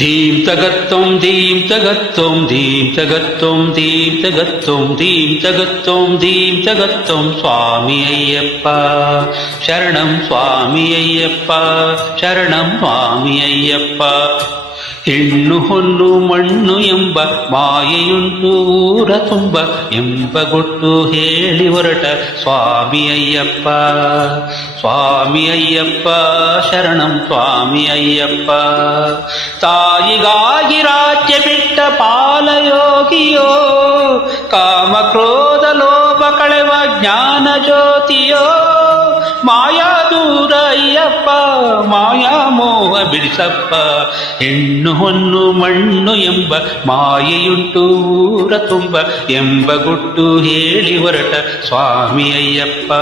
ಧೀಂ ತಗತ್ತೋಂ ಧೀಂ ತಗತ್ತೋಂ ಧೀಂ ತಗತ್ತೋಂ ಧೀಂ ತಗತ್ತೋಂ ಧೀಂ ತಗತ್ತೋಂ ಧೀಂ ತಗತ್ತೋಂ ಸ್ವಾಮಿ ಅಯ್ಯಪ್ಪ ಶರಣಂ ಸ್ವಾಮಿ ಅಯ್ಯಪ್ಪ ಶರಣಂ ಸ್ವಾಮಿ ಅಯ್ಯಪ್ಪ. ಹೆಣ್ಣು ಹೊನ್ನು ಮಣ್ಣು ಎಂಬ ಮಾಯೆಯುಂಟು ಊರ ತುಂಬ ಎಂಬ ಗೊಟ್ಟು ಹೇಳಿ ಹೊರಟ ಸ್ವಾಮಿ ಅಯ್ಯಪ್ಪ ಸ್ವಾಮಿ ಅಯ್ಯಪ್ಪ ಶರಣಂ ಸ್ವಾಮಿ ಅಯ್ಯಪ್ಪ. ತಾಯಿಗಾಗಿ ರಾಜ್ಯ ಬಿಟ್ಟ ಪಾಲಯೋಗಿಯೋ ಕಾಮ ಕ್ರೋಧ ಲೋಭ ಕಳೆವ ಜ್ಞಾನ ಜ್ಯೋತಿಯೋ ಮಾಯಾ ದೂರ ಅಯ್ಯಪ್ಪ ಮಾಯಾ ಮೋಹ ಬಿಡಿಸಪ್ಪ. ಹೆಣ್ಣು ಹೊನ್ನು ಮಣ್ಣು ಎಂಬ ಮಾಯೆಯುಂಟು ಊರ ತುಂಬ ಎಂಬ ಗುಟ್ಟು ಹೇಳಿ ಹೊರಟ ಸ್ವಾಮಿ ಅಯ್ಯಪ್ಪ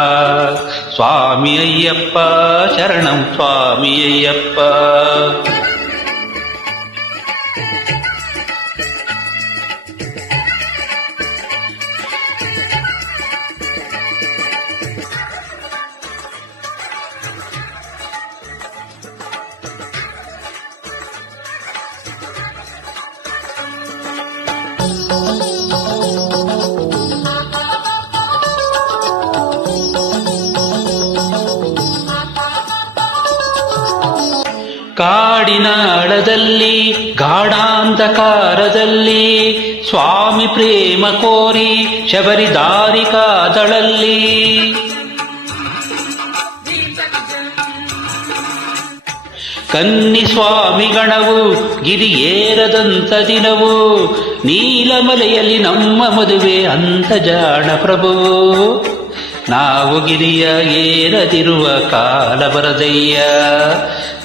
ಸ್ವಾಮಿ ಅಯ್ಯಪ್ಪ ಶರಣಂ ಸ್ವಾಮಿ ಅಯ್ಯಪ್ಪ. ಕಾಡಿನ ಆಳದಲ್ಲಿ ಗಾಢಾಂಧಕಾರದಲ್ಲಿ ಸ್ವಾಮಿ ಪ್ರೇಮ ಕೋರಿ ಶಬರಿ ದಾರಿ ಕಾದಳಲ್ಲಿ ಕನ್ನಿ ಸ್ವಾಮಿ ಗಣವು ಗಿರಿ ಏರದಂತ ದಿನವು ನೀಲಮಲೆಯಲ್ಲಿ ನಮ್ಮ ಮದುವೆ ಅಂತ ಜಾಣ ಪ್ರಭು. ನಾವು ಗಿರಿಯ ಏರದಿರುವ ಕಾಲ ಬರದಯ್ಯ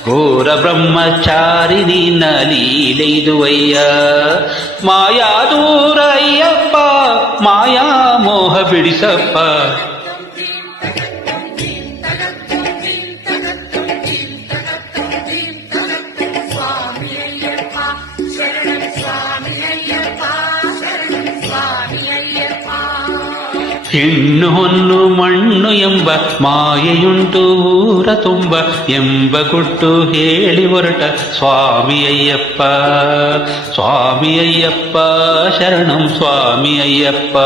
ಘೋರ ಬ್ರಹ್ಮಚಾರಿ ನಿನ್ನ ಲೀಲೆ ಇದುವಯ್ಯ. ಮಾಯಾ ದೂರ ಅಯ್ಯಪ್ಪ ಮಾಯಾ ಮೋಹ ಬಿಡಿಸಪ್ಪ. ಹೆಣ್ಣು ಹೊನ್ನು ಮಣ್ಣು ಎಂಬ ಮಾಯೆಯುಂಟು ಊರ ತುಂಬ ಎಂಬ ಗುಟ್ಟು ಹೇಳಿ ಹೊರಟ ಸ್ವಾಮಿ ಅಯ್ಯಪ್ಪ ಸ್ವಾಮಿ ಅಯ್ಯಪ್ಪ ಶರಣಂ ಸ್ವಾಮಿ ಅಯ್ಯಪ್ಪ.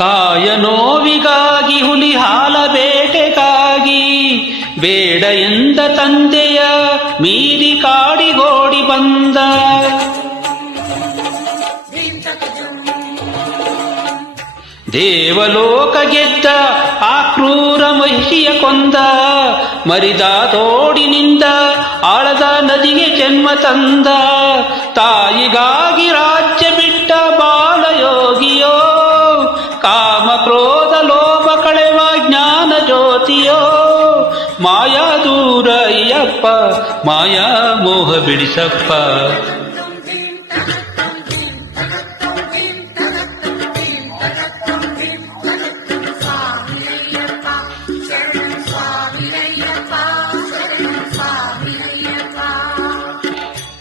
ತಾಯ ನೋವಿಗಾಗಿ ಹುಲಿ ಹಾಲ ಬೇಟೆಗಾಗಿ ಬೇಡ ಎಂದ ತಂದೆಯ ಮೀರಿ ಕಾಡಿಗೋಡಿ ಬಂದ. ದೇವಲೋಕ ಗೆದ್ದ ಆ ಕ್ರೂರ ಮಹಿಷಿಯ ಕೊಂದ. ಮರಿದ ತೋಡಿನಿಂದ ಆಳದ ನದಿಗೆ ಜನ್ಮ ತಂದ. ತಾಯಿಗಾಗಿ ರಾಜ್ಯ ಬಿಟ್ಟ ಬಾಲಯೋಗಿಯೋ ಕಾಮ ಕ್ರೋಧ ಲೋಭ ಕಳೆವ ಜ್ಞಾನ ಜ್ಯೋತಿಯೋ ಮಾಯಾ ದೂರ ಅಯ್ಯಪ್ಪ ಮಾಯಾ ಮೋಹ ಬಿಡಿಸಪ್ಪ.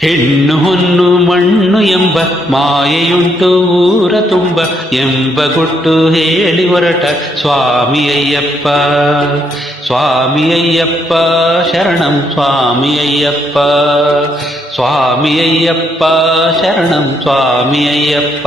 ಹೆಣ್ಣು ಹೊನ್ನು ಮಣ್ಣು ಎಂಬ ಮಾಯೆಯುಂಟು ಊರ ತುಂಬ ಎಂಬ ಗುಟ್ಟು ಹೇಳಿ ಹೊರಟ ಸ್ವಾಮಿ ಅಯ್ಯಪ್ಪ ಸ್ವಾಮಿ ಅಯ್ಯಪ್ಪ ಶರಣಂ ಸ್ವಾಮಿ ಅಯ್ಯಪ್ಪ ಸ್ವಾಮಿ ಅಯ್ಯಪ್ಪ ಶರಣಂ ಸ್ವಾಮಿ ಅಯ್ಯಪ್ಪ.